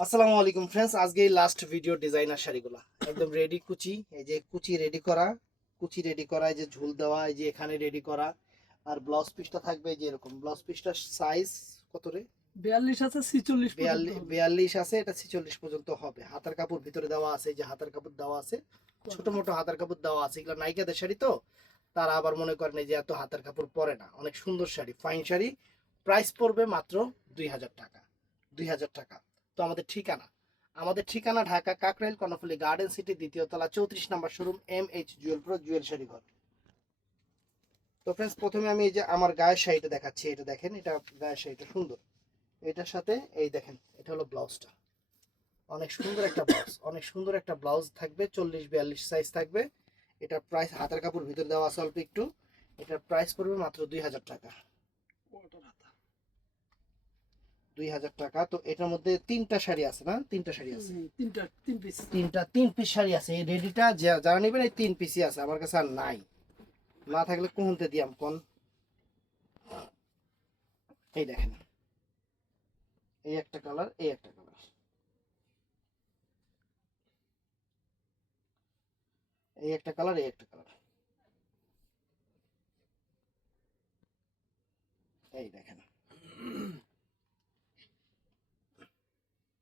আসসালামু আলাইকুম ফ্রেন্ডস, আজকে লাস্ট ভিডিও ডিজাইনার শাড়িগুলো একদম রেডি কুচি। এই যে কুচি রেডি করা, এই যে ঝুল দেওয়া, এই যে এখানে রেডি করা। আর ব্লাউজ পিসটা থাকবে যে এরকম। ব্লাউজ পিসটার সাইজ কত রে? 42 আছে 46 পর্যন্ত হবে। 42 আছে, এটা 46 পর্যন্ত হবে। হাতার কাপড় ভিতরে দেওয়া আছে, এই যে হাতার কাপড় দেওয়া আছে, ছোট মোটো হাতার কাপড় দেওয়া আছে। এগুলো নায়িকাদের শাড়ি তো, তারা আবার মনে করেন এই যে এত হাতার কাপড় পরে না। অনেক সুন্দর শাড়ি, ফাইন শাড়ি। প্রাইস পড়বে মাত্র 2000 টাকা। 2000 টাকা। তো আমাদের ঠিকানা ঢাকা কাকরাইল কর্ণফুলী গার্ডেন সিটি, দ্বিতীয় তলা, 34 নম্বর showroom, MH Jewel Pro, Jewel sari ঘর। তো ফ্রেন্ডস, প্রথমে আমি এই যে আমার গায়ের শাড়িটা দেখাচ্ছি। এটা দেখেন, এটা গায়ের শাড়িটা সুন্দর। এটার সাথে এই দেখেন, এটা হলো ব্লাউজটা। অনেক সুন্দর একটা ব্লাউজ থাকবে, 40-42 সাইজ থাকবে। এটার প্রাইস, হাতের কাপড় ভিতরে দেওয়া আছে অল্প একটু। এটার প্রাইস পড়বে মাত্র 2000 টাকা। 2000 টাকা। তো এটার মধ্যে তিনটা শাড়ি আছে না? তিনটা শাড়ি আছে, তিন পিস শাড়ি আছে। এই রেডিটা যারা নেবেন এই 3 পিসই আছে, আমার কাছে আর নাই। না থাকলে কোনতে দিয়াম কোন। এই দেখেন, এই একটা কালার, এই একটা কালার, এই একটা কালার, এই একটা কালার। এই দেখেন,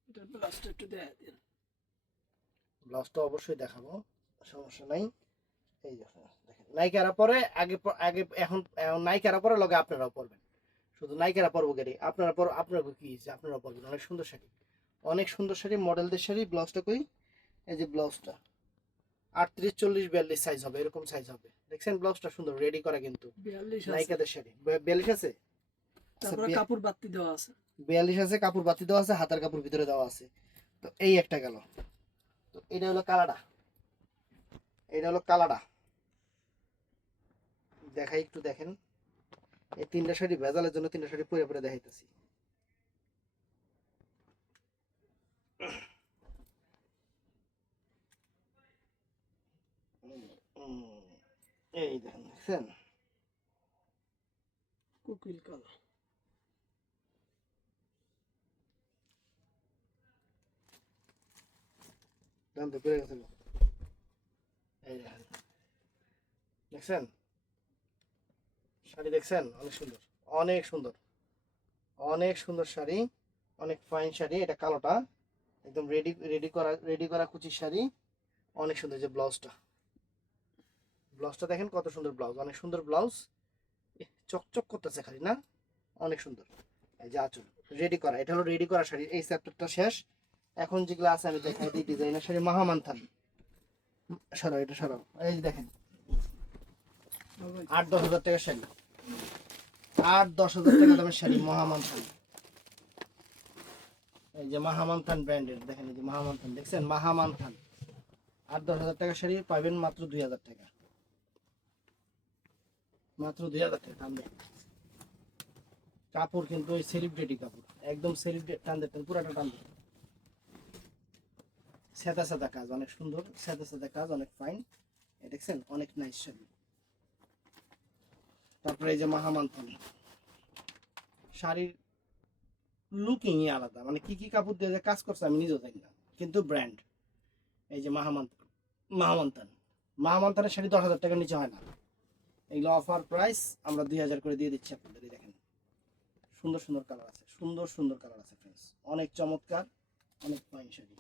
এটার ব্লাউজটা একটু দেন। ব্লাউজটা অবশ্যই দেখাবো, সমস্যা নাই। এই দেখেন, নাইকারা পরে আগে আগে এখন নাইকারা পরে লগে আপনারাও পরবেন। শুধু নাইকারা পরবো গেলে আপনারা কি হয়েছে, আপনারাও পরবেন। অনেক সুন্দর শাড়ি, অনেক সুন্দর শাড়ি, মডেলদের শাড়ি। ব্লাউজটা কই? এই যে ব্লাউজটা 38-40-42 সাইজ হবে, এরকম সাইজ হবে। দেখছেন ব্লাউজটা সুন্দর রেডি করা, কিন্তু 42 আছে, নাইকাদের শাড়ি। 42 আছে, তারপরে কাপড় বাতি দেওয়া আছে। 42 আছে, কাপড় বাতি দেওয়া আছে, হাতার কাপড় ভিতরে দেওয়া আছে। তো এই একটা গেল। তো এটা হলো কালাডা, এটা হলো কালাডা। দেখাই একটু, দেখেন। এই তিনটা শাড়ি ভেজালের জন্য তিনটা শাড়ি পরে পরে দেখাইতেছি। এই দেখেন, দেখছেন? কোকিল কালার। দাম তো পড়ে গেছিল। এই দেখেন, দেখছেন শাড়ি? দেখছেন? অনেক সুন্দর, অনেক সুন্দর, অনেক সুন্দর শাড়ি, অনেক ফাইন শাড়ি। এটা কালোটা একদম রেডি করা কুচির শাড়ি, অনেক সুন্দর। যে ব্লাউজটা দেখেন কত সুন্দর ব্লাউজ, অনেক সুন্দর ব্লাউজ। চকচক করতেছে খালি না, অনেক সুন্দর। এই যে আঁচল রেডি করা, এটা হলো রেডি করা শাড়ি। এই চ্যাপ্টারটা শেষ। এখন যেগুলো আছে আমি দেখাই দিই। ডিজাইনার শাড়ি, মাহামান্থান। সরাও, এটা সরাও। এই যে দেখেন, 8-10 হাজার টাকার শাড়ি, 8-10 হাজার টাকা দামের শাড়ি, মহামান্থান। এই যে মাহামান্থান ব্র্যান্ডের, দেখেন এই যে মাহামান্থান, দেখছেন? মাহামান্থান 8-10 হাজার টাকার শাড়ি পাবেন মাত্র 2000 টাকা। মাত্র 2000 টাকা। টান দেন কাপড়, কিন্তু ওই সেলিব্রিটি কাপড়, একদম সেলিব্রিটি। টান দেন পুরাটা, টান দেন। সাদা সাদা কাজ, অনেক সুন্দর। সাদা সাদা কাজ, অনেক ফাইন। দেখছেন? অনেক নাইস শাড়ি। তারপরে এই যে মাহামান্থান শাড়ির লুকিংই আলাদা, মানে কি কি কাপড় দিয়ে যে কাজ করছে আমি নিজেও জানি না, কিন্তু ব্র্যান্ড। এই যে মাহামান্থান মাহামান্থানের শাড়ি 10 হাজার টাকার নিচে হয় না। এগুলো অফার প্রাইস, আমরা 2000 করে দিয়ে দিচ্ছি আপনাদের। দেখেন সুন্দর সুন্দর কালার আছে, সুন্দর সুন্দর কালার আছে ফ্রেন্ডস, অনেক চমৎকার, অনেক ফাইন শাড়ি।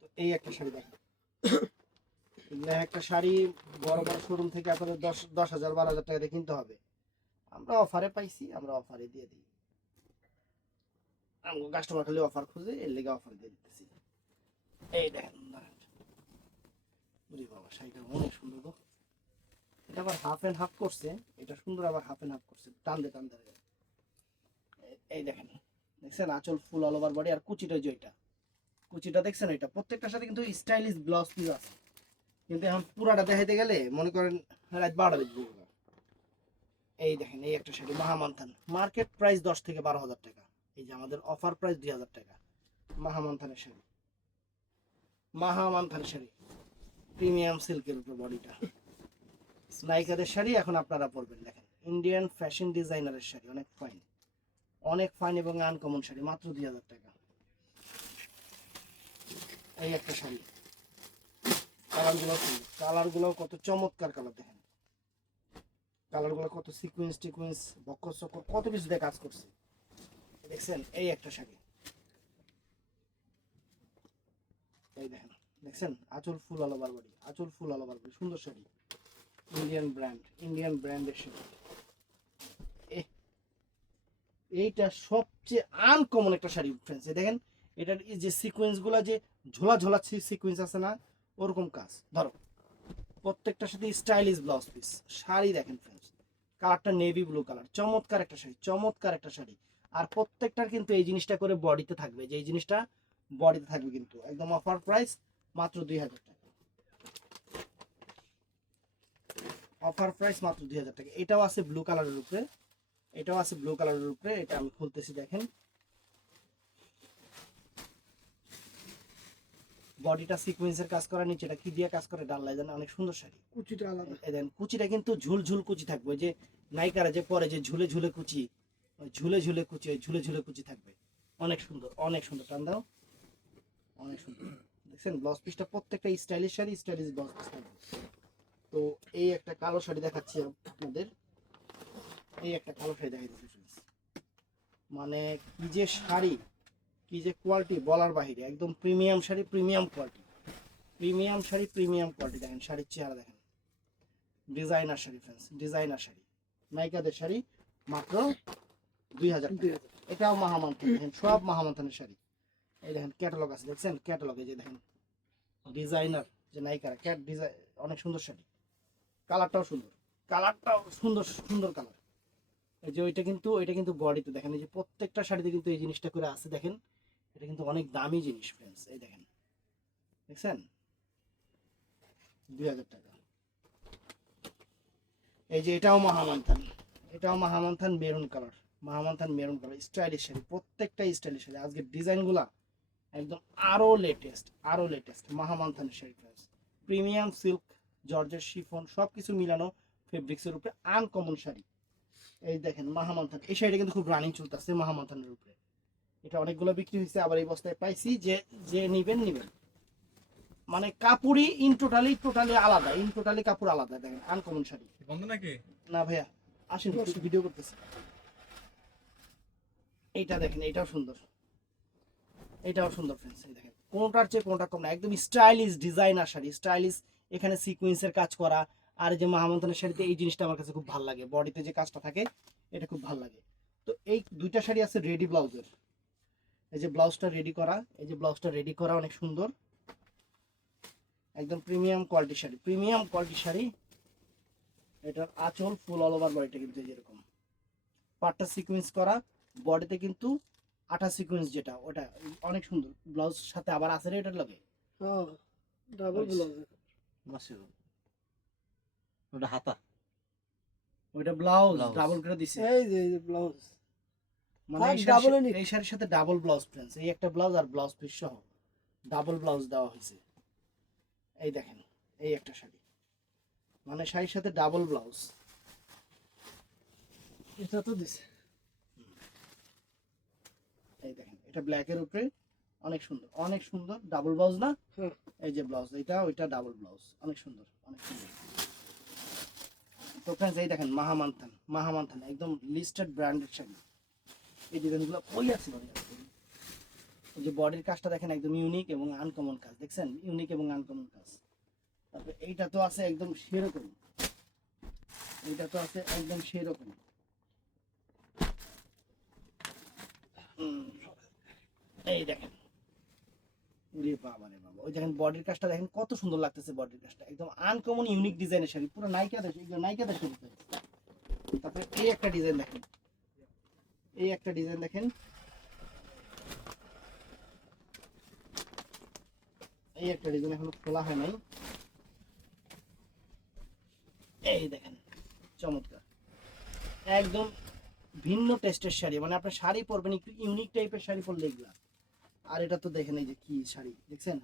তো এই একটা শাড়ি দেখেন, একটা শাড়ি বড় বড় শোরুম থেকে আপনাদের 10,000-12,000 টাকা দিয়ে কিনতে হবে। আমরা অফারে পাইছি, আমরা অফারে দিয়ে দিই। কাস্টমার খালি অফার খুঁজে, এর লেগে অফার দিয়ে দিতেছি। এই দেখেন, বাবা শাড়িটা অনেক সুন্দর গো। এটা আবার হাফ এন্ড হাফ করছে, এটা সুন্দর। আবার হাফ এন্ড হাফ করছে, টান দে। এই দেখেন, দেখছেন? আঁচল ফুল অল ওভার বডি। আর কুচিটা, যে কুচিটা দেখছেন? এটা প্রত্যেকটার সাথে কিন্তু স্টাইলিশ ব্লাউজ পিস আছে, কিন্তু এখন পুরাটা দেখাইতে গেলে মনে করেন রাত 12টা বেজে যাবে। এই দেখেন, এই একটা শাড়ি মাহামান্থান, মার্কেট প্রাইস 10 থেকে 12 হাজার টাকা। এই যে আমাদের অফার প্রাইস 2000 টাকা। মাহামান্থানের শাড়ি, মাহামান্থানের শাড়ি, প্রিমিয়াম সিল্কের উপর বডিটা। নাইকাদের শাড়ি এখন আপনারা পরবেন। দেখেন, ইন্ডিয়ান ফ্যাশন ডিজাইনারের শাড়ি, অনেক ফাইন, অনেক ফাইন এবং আনকমন শাড়ি, মাত্র 2000 টাকা। এই একটা শাড়ি, কালারগুলো কত চমৎকার কালার, দেখেন কালারগুলো কত সিকোয়েন্স টিকোয়েন্স বক্কর চক্কর কত কিছু দিয়ে কাজ করছে দেখছেন। এই একটা শাড়ি, এই দেখেন দেখছেন আঁচল ফুল আলো বারবারি, আঁচল ফুল আলো বারবারি, সুন্দর শাড়ি, ইন্ডিয়ান ব্র্যান্ডের শাড়ি। এইটা সবচেয়ে আনকমন একটা শাড়ি ফ্রেন্ডস। দেখেন এটার এই যে সিকোয়েন্স গুলা, যে ঝোলা ঝোলা সিকোয়েন্স আছে না, ওরকম কাজ। ধরো প্রত্যেকটার সাথে স্টাইলিশ ব্লাউজ পিস, শাড়ি দেখেন ফ্রেন্ডস, কালারটা নেভি ব্লু কালার, চমৎকার একটা শাড়ি, চমৎকার একটা শাড়ি। আর প্রত্যেকটার কিন্তু এই জিনিসটা করে বডিতে থাকবে, যে এই জিনিসটা বডিতে থাকবে কিন্তু একদম অফার প্রাইস মাত্র 2000 টাকা, অফার প্রাইস মাত্র 2000 টাকা। এটাও আছে ব্লু কালারের উপরে, এটাও আছে ব্লু কালারের উপরে, এটা আমি খুলতেছি দেখেন। বডিটা সিকোয়েন্সের কাজ করা, নিচেটা কি দিয়ে কাজ করে ডাল্লাই জানে, অনেক সুন্দর শাড়ি। কুচিটা আলাদা, দেন কুচিটা কিন্তু ঝুল ঝুল কুচি থাকবে, ওই যে নায়িকারা যে পরে যে ঝুলে ঝুলে কুচি, ওই ঝুলে ঝুলে কুচি, ওই ঝুলে ঝুলে কুচি থাকবে, অনেক সুন্দর, অনেক সুন্দর। টান দাও, অনেক সুন্দর। দেখছেন ব্লাউজ পিসটা প্রত্যেকটা stylish sari, stylish blouse piece থাকবে। তো এই একটা কালো শাড়ি দেখাচ্ছি আপনাদের, এই একটা কালো শাড়ি দেখাচ্ছি, মানে কি যে শাড়ি, কি যে কোয়ালিটি বলার বাহিরে, একদম premium sari, premium quality, premium sari, premium quality. দেখেন শাড়ির চেহারা দেখেন, designer sari friends, designer sari, নায়িকাদের শাড়ি, মাত্র 2000 টাকা। এটাও মহামান্থান, দেখেন সব মহামান্থানের শাড়ি। এই দেখেন ক্যাটালগ আছে, দেখছেন ক্যাটালগে যে দেখেন ডিজাইনার যে নায়িকারা, ক্যাট ডিজাইন, অনেক সুন্দর শাড়ি, কালারটাও সুন্দর, কালারটাও সুন্দর, সুন্দর কালার। এই যে ওইটা কিন্তু বডিতে দেখেন, এই যে প্রত্যেকটা শাড়িতে কিন্তু এই জিনিসটা করে আছে দেখেন, এটা কিন্তু অনেক দামি জিনিস ফ্রেন্ডস। এই দেখেন দেখছেন 2000 টাকা। এই যে এটাও মহামান্থান, এটাও Mahamanthan maroon colour, Mahamanthan maroon colour, stylish sari, প্রত্যেকটা স্টাইলিশ শাড়ি। আজকের ডিজাইনগুলা একদম আরো লেটেস্ট, আরো লেটেস্ট মহামান্থানের শাড়ি ফ্রেন্ডস। প্রিমিয়াম সিল্ক, জর্জের শিফন সবকিছু মিলানো ফেব্রিক্সের উপরে আনকমন শাড়ি। এই দেখেন মহামান্থান, এই শাড়িটা কিন্তু খুব রানিং চলতেছে মহামান্থানের উপরে। এটা অনেকগুলো বিক্রি হয়েছে, আবার এই বস্তায় পাইছি, যে যে নিবেন নিবেন, মানে কাপড়ই টোটালি আলাদা, টোটালি কাপড় আলাদা। দেখেন আনকমন শাড়ি। বন্ধ নাকি? না ভাইয়া আসেন, ভিডিও করতেছি। এইটা দেখেন, এটাও সুন্দর, এটাও সুন্দর ফ্রেন্ডস। এই দেখেন কোনটার চেয়ে কোনটা কম না, একদম স্টাইলিশ ডিজাইনার শাড়ি, স্টাইলিশ, এখানে সিকোয়েন্সের কাজ করা। আর যে মহামন্থানের শাড়িতে এই জিনিসটা আমার কাছে খুব ভালো লাগে, বডিতে যে কাজটা থাকে এটা খুব ভালো লাগে। তো এই দুইটা শাড়ি আছে রেডি ব্লাউজের, এই যে ব্লাউজটা রেডি করা, এই যে ব্লাউজটা রেডি করা, অনেক সুন্দর, একদম premium quality sari, premium quality sari. এটার আঁচল ফুল অল ওভার বডিটা কিন্তু যেরকম পাটটা সিকোয়েন্স করা, বডিতে কিন্তু আঠা সিকোয়েন্স, যেটা ওটা অনেক সুন্দর। ব্লাউজ সাথে আবার আছে রে এটার লাগে, হ্যাঁ ডাবল ব্লাউজ, মাশাআল্লাহ। ওটা হাতা, ওইটা ব্লাউজ ব্লাউজ। ডাবল করে দিছে, এই যে ব্লাউজ, মানে আর এই double শাড়ির এ নি। এই শাড়ির সাথে ডাবল ব্লাউজ ফ্রেন্ডস, এই একটা ব্লাউজ আর ব্লাউজ পিস সহ ডাবল ব্লাউজ দেওয়া হয়েছে। এই দেখেন এই একটা শাড়ি, মানে শাড়ির সাথে ডাবল ব্লাউজ। এটা তো দিছে, এই দেখেন এটা ব্ল্যাকের উপরে, অনেক সুন্দর, অনেক সুন্দর, ডাবল ব্লাউজ না? হ্যাঁ। এই যে ব্লাউজ, এটা ওইটা ডাবল ব্লাউজ, অনেক সুন্দর, অনেক সুন্দর। তো ফ্রেন্ডস এই দেখেন মহামান্থান, মহামান্থান একদম লিস্টেড ব্র্যান্ডেড শাড়ি। এই ডিজাইনগুলো ওই আছে মানে, এই যে বডির কাজটা দেখেন একদম ইউনিক এবং আনকমন কাজ, দেখছেন ইউনিক এবং আনকমন কাজ। তারপরে এইটা তো আছে একদম সেরকম, এইটা তো আছে একদম সেরকম। এই দেখেন, রে বাবা রে বাবা, ওই দেখেন বডির কাজটা দেখেন কত সুন্দর লাগতেছে, বডির কাজটা একদম আনকমন ইউনিক ডিজাইনের শাড়ি, পুরো নায়িকাদের, এগুলো নায়িকাদের শাড়ি। তারপরে এই একটা ডিজাইন দেখেন, এই একটা ডিজাইন দেখেন, এই একটা ডিজাইন এখনো খোলা হয় নাই। এই দেখেন চমৎকার, একদম ভিন্ন টেস্টের শাড়ি, মানে আপনার শাড়ি পরবেন একটু ইউনিক টাইপের শাড়ি পরলে এগুলা। আর এটা তো দেখেন এই যে কি শাড়ি দেখছেন,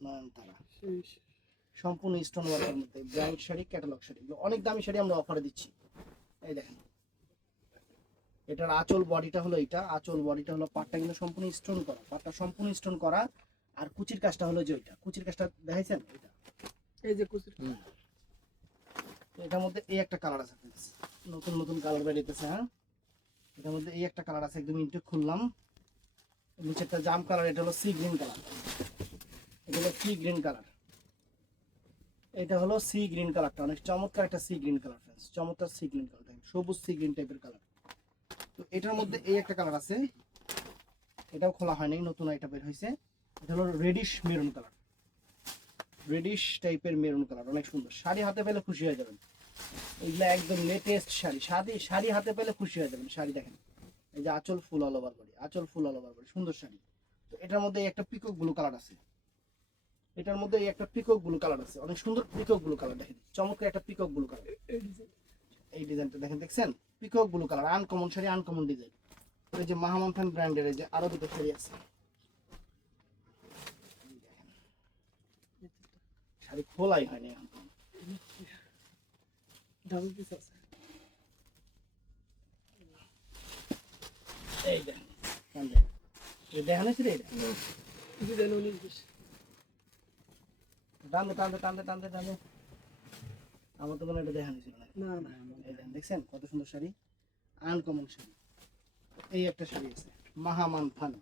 নয়নতারা, সম্পূর্ণ স্টোন ওয়ার্কের মধ্যে ব্র্যান্ড শাড়ি, ক্যাটালগ শাড়ি, এগুলো অনেক দামি শাড়ি আমরা অফারে দিচ্ছি। এই দেখেন এটার আঁচল বডিটা হলো, এটা আঁচল বডিটা হলো, পাটটা কিন্তু সম্পূর্ণ স্টোন করা, পাটটা সম্পূর্ণ স্টোন করা, আর কুচির কাজটা হলো যে ওইটা, কুচির কাজটা দেখাইছেন এটা। এই যে কুচির তো এটার মধ্যে এই একটা কালার আছে friends। নতুন নতুন কালার বেরিয়েছে। হ্যাঁ, এটার মধ্যে এই একটা কালার আছে, একদম ইনটেক খুললাম। নিচেরটা জাম কালার, এটা হলো সি গ্রিন কালার, এটা হলো সি গ্রিন কালার, এটা হলো সি গ্রিন কালারটা অনেক চমৎকার একটা সি গ্রিন কালার फ्रेंड्स, চমৎকার সি গ্রিন কালার, দেখেন সবুজ সি গ্রিন টাইপের কালার। তো এটার মধ্যে এই একটা কালার আছে, এটাও খোলা হয়নি, নতুন এটা বের হয়েছে। এটা হলো রেডিশ মেরুন কালার, রেডিশ টাইপের মেরুন কালার, অনেক সুন্দর। শাড়ি হাতে পেলে খুশি হয়ে যাবেন, এগুলা একদম লেটেস্ট শাড়ি, শাড়ি হাতে পেলে খুশি হয়ে যাবেন। শাড়ি দেখেন, এই যে আঁচল ফুল অল ওভার বডি, আঁচল ফুল অল ওভার বডি, সুন্দর শাড়ি। তো এটার মধ্যে একটা পিকক ব্লু কালার আছে, এটার মধ্যে একটা পিকক ব্লু কালার আছে, অনেক সুন্দর পিকক ব্লু কালার, দেখেন চমৎকার একটা পিকক ব্লু কালার। এই ডিজাইনটা দেখেন, দেখছেন peacock blue colour, uncommon sari, uncommon design. এই যে মাহমুদ ব্র্যান্ডের এই যে আরো দুটো শাড়ি আছে, শাড়ি খোলাই হয়নি এখন। ডাবল পিস আছে। এই দেখেন দেখেন এটা ডিজাইন 19-20। টানতে টানতে টানতে টানতে টানতে আমার তো মনে হয় এটা দেখানো ছিল না। না না এই দেখেন, দেখছেন কত সুন্দর শাড়ি, আনকমন শাড়ি। এই একটা শাড়ি আছে মাহামান থান,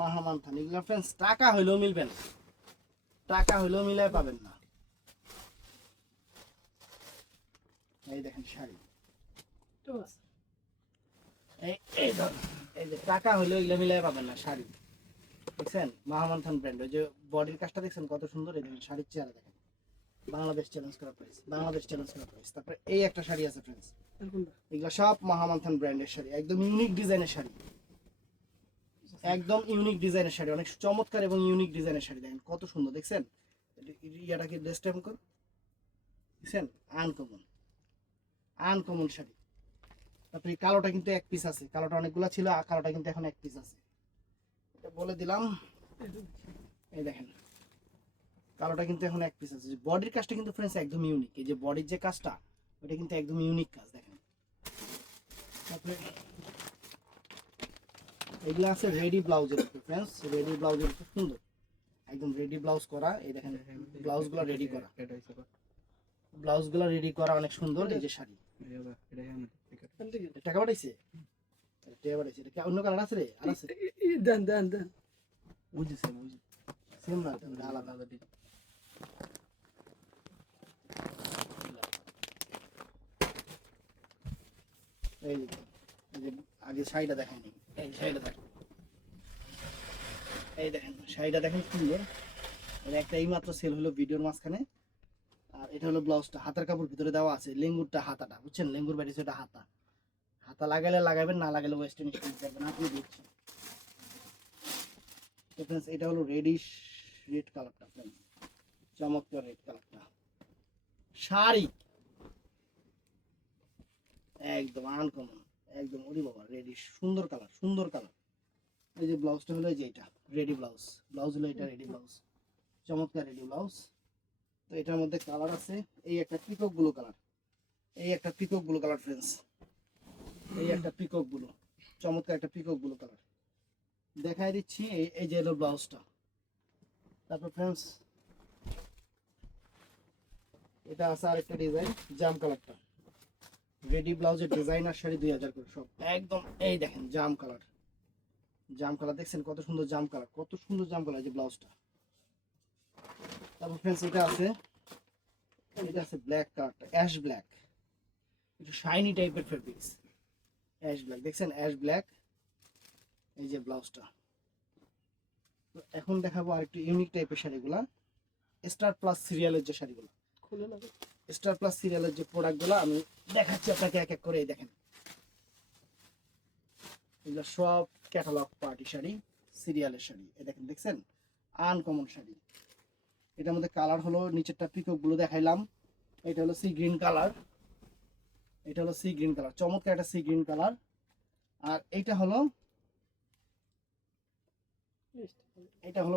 মাহামান থান। এগুলো ফ্রেন্ডস টাকা হইলেও মিলবে না, টাকা হইলেও মিলাই পাবেন না। এই দেখেন শাড়ি, তো আছে। এই এই ধর, এই যে টাকা হইলেও এগুলো মিলাই পাবেন না শাড়ি, দেখছেন মাহামান থান ব্র্যান্ড। ওই যে বডির কাজটা দেখছেন কত সুন্দর, এই দেখেন শাড়ির চেহারা দেখেন, বাংলাদেশ চ্যালেঞ্জ করা প্রাইস, বাংলাদেশ চ্যালেঞ্জ করা প্রাইস। তারপরে এই একটা শাড়ি আছে ফ্রেন্ডস, এরকমটা এগুলো সব মাহামান্থান ব্র্যান্ডের শাড়ি, একদম ইউনিক ডিজাইনের শাড়ি, একদম ইউনিক ডিজাইনের শাড়ি, অনেক চমৎকার এবং ইউনিক ডিজাইনের শাড়ি। দেখেন কত সুন্দর, দেখছেন ইয়াটাকে ড্রেস টাইম কর, দেখছেন আনকমন, আনকমন শাড়ি। তারপরে এই কালোটা কিন্তু এক পিস আছে, কালোটা অনেকগুলো ছিল, আর কালোটা কিন্তু এখন এক পিস আছে, এটা বলে দিলাম। এই দেখেন কালোটা কিন্তু এখন এক পিস আছে। বডির কাজটা কিন্তু ফ্রেন্ডস একদম ইউনিক, এই যে বডির যে কাজটা ওটা কিন্তু একদম ইউনিক কাজ, দেখেন। তারপরে এগুলো আছে রেডি ব্লাউজের উপর ফ্রেন্ডস, রেডি ব্লাউজের খুব সুন্দর, একদম রেডি ব্লাউজ করা। এই দেখেন ব্লাউজগুলো রেডি করা, ব্লাউজগুলো রেডি করা অনেক সুন্দর। এই যে শাড়ি, টাকা পাঠাইছে, টাকা পাঠাইছে, এটা কি অন্য কালার আছে রে? আর আছে দেন দেন দেন বুঝেছি, বুঝি সেম না, ওটা আলাদা আলাদা। এই যে এই যে আগে শাড়িটা দেখায়নি, এই শাড়িটা দেখেন, এই দেখেন শাড়িটা দেখেন সুন্দর। এর একটা এইমাত্র সেল হলো ভিডিওর মাঝখানে। আর এটা হলো ব্লাউজটা, হাতার কাপড় ভিতরে দেওয়া আছে, লেঙ্গুরটা হাতাটা বুঝছেন, লেঙ্গুর বাইরে সেটা হাতা, হাতা লাগালে লাগাবেন, না লাগালে ওয়েস্টার্ন স্টিচ যাবেন, আপনি বুঝছেন। তো ফ্রেন্ডস এটা হলো রেডিশ রেড কালারটা ফ্রেন্ডস, চমৎকার রেড কালারটা। শাড়ি একদম আনকমন, একদম ওরে বাবা রেডিশ, সুন্দর কালার, সুন্দর কালার। এই যে ব্লাউজটা হলো এই যে এটা রেডি ব্লাউজ, ব্লাউজ হলো এটা রেডি ব্লাউজ, চমৎকার রেডি ব্লাউজ। তো এটার মধ্যে কালার আছে, এই একটা পিকক ব্লু কালার, এই একটা পিকক ব্লু কালার ফ্রেন্ডস, এই একটা পিকক ব্লু, চমৎকার একটা পিকক ব্লু কালার দেখাই দিচ্ছি। এই যে হলো ব্লাউজটা। তারপর ফ্রেন্ডস এটা আছে আরেকটা ডিজাইন, জাম কালারটা, রেডি ব্লাউজের ডিজাইনার শাড়ি 2000 করে সব, একদম এই দেখেন জাম কালার, জাম কালার দেখছেন কত সুন্দর জাম কালার, কত সুন্দর জাম কালার যে ব্লাউজটা। তারপর ফ্রেন্ডস এটা আছে ব্ল্যাক কালারটা, অ্যাশ ব্ল্যাক, একটু শাইনি টাইপের ফেব্রিক্স, অ্যাশ ব্ল্যাক দেখছেন, অ্যাশ ব্ল্যাক। এই যে ব্লাউজটা। তো এখন দেখাবো আরেকটু ইউনিক টাইপের শাড়িগুলা, স্টার প্লাস সিরিয়ালের যে শাড়িগুলো, খুলে লাগে স্টার প্লাস সিরিয়ালের যে প্রোডাক্টগুলো আমি দেখাচ্ছি আপনাকে এক এক করে। এই দেখেন এগুলো সব ক্যাটালগ পার্টি শাড়ি, সিরিয়ালের শাড়ি। এই দেখেন, দেখছেন আনকমন শাড়ি। এটার মধ্যে কালার হলো, নিচেরটা পিকক গুলো দেখাইলাম, এটা হলো সি গ্রিন কালার, এটা হলো সি গ্রিন কালার, চমৎকার একটা সি গ্রিন কালার। আর এইটা হলো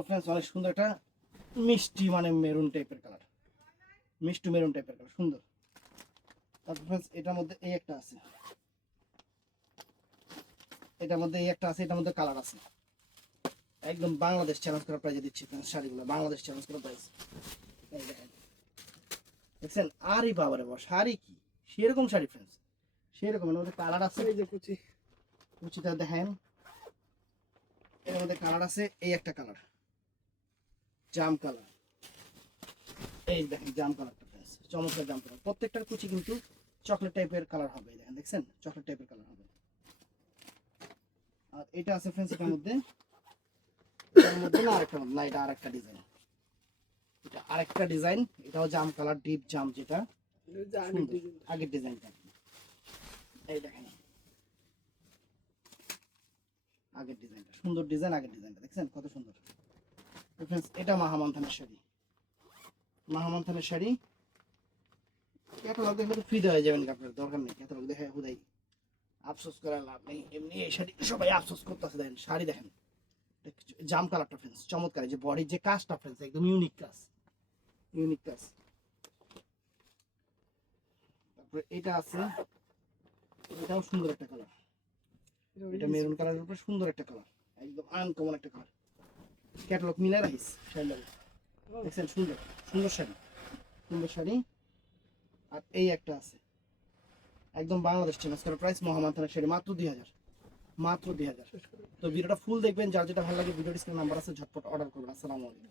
ফ্রেন্ডস অনেক সুন্দর একটা মিষ্টি মানে মেরুন টাইপের কালার, মিষ্টি মেরুন টাইপের কালার, সুন্দর। তারপর ফ্রেন্ডস এটার মধ্যে এই একটা আছে, এটার মধ্যে এই একটা আছে, এটার মধ্যে কালার আছে, একদম বাংলাদেশ চ্যালেঞ্জ করা প্রাইজে দিচ্ছি ফ্রেন্ডস শাড়িগুলো, বাংলাদেশ চ্যালেঞ্জ করা প্রাইস। এই দেখেন দেখছেন, আরই বাবারে বাবা শাড়ি কি সেরকম শাড়ি ফ্রেন্ডস, সেরকম। এর মধ্যে কালার আছে, এই যে কুচি কুচিটা দেখেন, এর মধ্যে কালার আছে। এই একটা কালার জাম কালার, এই দেখেন জাম কালারটা ফ্রেন্ডস, চমৎকার জাম কালার। প্রত্যেকটার কুচি কিন্তু চকলেট টাইপের কালার হবে, এই দেখেন দেখছেন চকলেট টাইপের কালার হবে। আর এটা আছে ফ্রেন্ডস এটার মধ্যে, এটার মধ্যে না আরেকটা, না এটা আরেকটা ডিজাইন, এটা আরেকটা ডিজাইন, এটাও জাম কালার ডিপ জাম, যেটা এই যে আগের সুন্দর, ডিজাইন আগের ডিজাইনটা। এই দেখেন আগের ডিজাইনটা, সুন্দর ডিজাইন, আগের ডিজাইনটা দেখছেন কত সুন্দর। ফ্রেন্ডস এটা মাহামান্থানের শাড়ি, মাহামান্থানের শাড়ি। ক্যাটালগ দেখলে তো ফ্রি দেওয়া যাবেন, আপনার দরকার নেই ক্যাটালগ দেখে হুদাই আফসোস করার লাভ নেই। এমনি এই শাড়ি সবাই আফসোস করতেছে। দেখেন শাড়ি দেখেন, জাম কালারটা ফ্রেন্ডস চমৎকার, এই যে বডির যে কাজটা ফ্রেন্ডস একদম ইউনিক কাজ, ইউনিক কাজ। তারপরে এটা আছে, এটাও সুন্দর একটা কালার, এটা মেরুন কালারের উপরে সুন্দর একটা কালার, একদম আনকমন একটা কালার। ক্যাটালগ মিলাই রাখিস শাড়িটা দেখছেন, সুন্দর সুন্দর শাড়ি, সুন্দর শাড়ি। আর এই একটা আছে একদম বাংলাদেশ চ্যালেঞ্জ করা প্রাইস, মহামান্থানের শাড়ি মাত্র 2000, মাত্র 2000। তো ভিডিওটা ফুল দেখবেন, যার যেটা ভালো লাগে ভিডিও স্ক্রিনে নাম্বার আছে, ঝটপট অর্ডার করবেন। আসসালামু আলাইকুম।